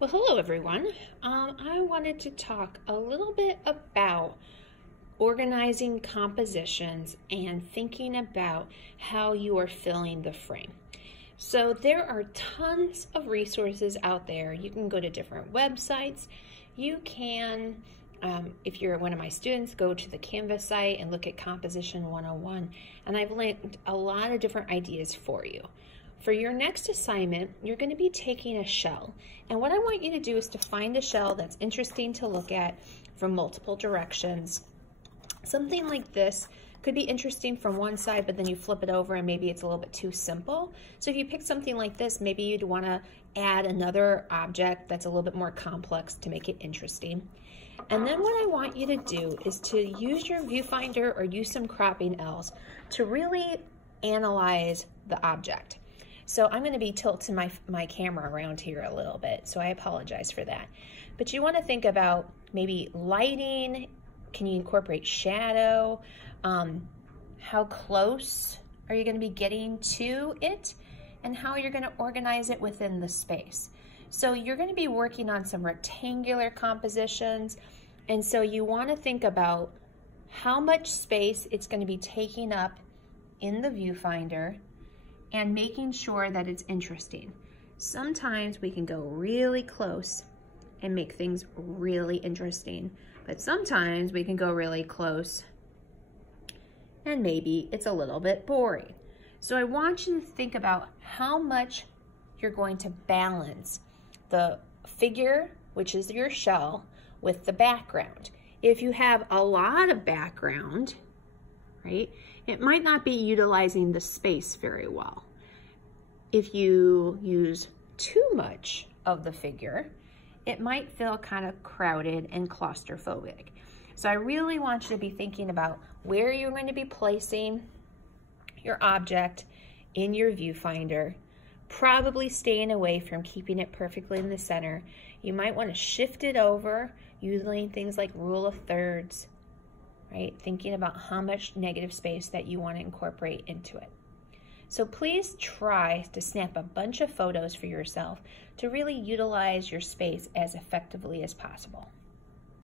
Well, hello everyone. I wanted to talk a little bit about organizing compositions and thinking about how you are filling the frame. So there are tons of resources out there. You can go to different websites. You can, if you're one of my students, go to the Canvas site and look at Composition 101. And I've linked a lot of different ideas for you. For your next assignment, you're going to be taking a shell. And what I want you to do is to find a shell that's interesting to look at from multiple directions. Something like this could be interesting from one side, but then you flip it over and maybe it's a little bit too simple. So if you pick something like this, maybe you'd want to add another object that's a little bit more complex to make it interesting. And then what I want you to do is to use your viewfinder or use some cropping Ls to really analyze the object. So I'm going to be tilting my camera around here a little bit, so I apologize for that. But you want to think about maybe lighting. Can you incorporate shadow? How close are you going to be getting to it? And how you're going to organize it within the space. So you're going to be working on some rectangular compositions, and so you want to think about how much space it's going to be taking up in the viewfinder and making sure that it's interesting. Sometimes we can go really close and make things really interesting, but sometimes we can go really close and maybe it's a little bit boring. So I want you to think about how much you're going to balance the figure, which is your shell, with the background. If you have a lot of background, right, it might not be utilizing the space very well. If you use too much of the figure, it might feel kind of crowded and claustrophobic. So I really want you to be thinking about where you're going to be placing your object in your viewfinder, probably staying away from keeping it perfectly in the center. You might want to shift it over using things like rule of thirds, right? Thinking about how much negative space that you want to incorporate into it. So please try to snap a bunch of photos for yourself to really utilize your space as effectively as possible.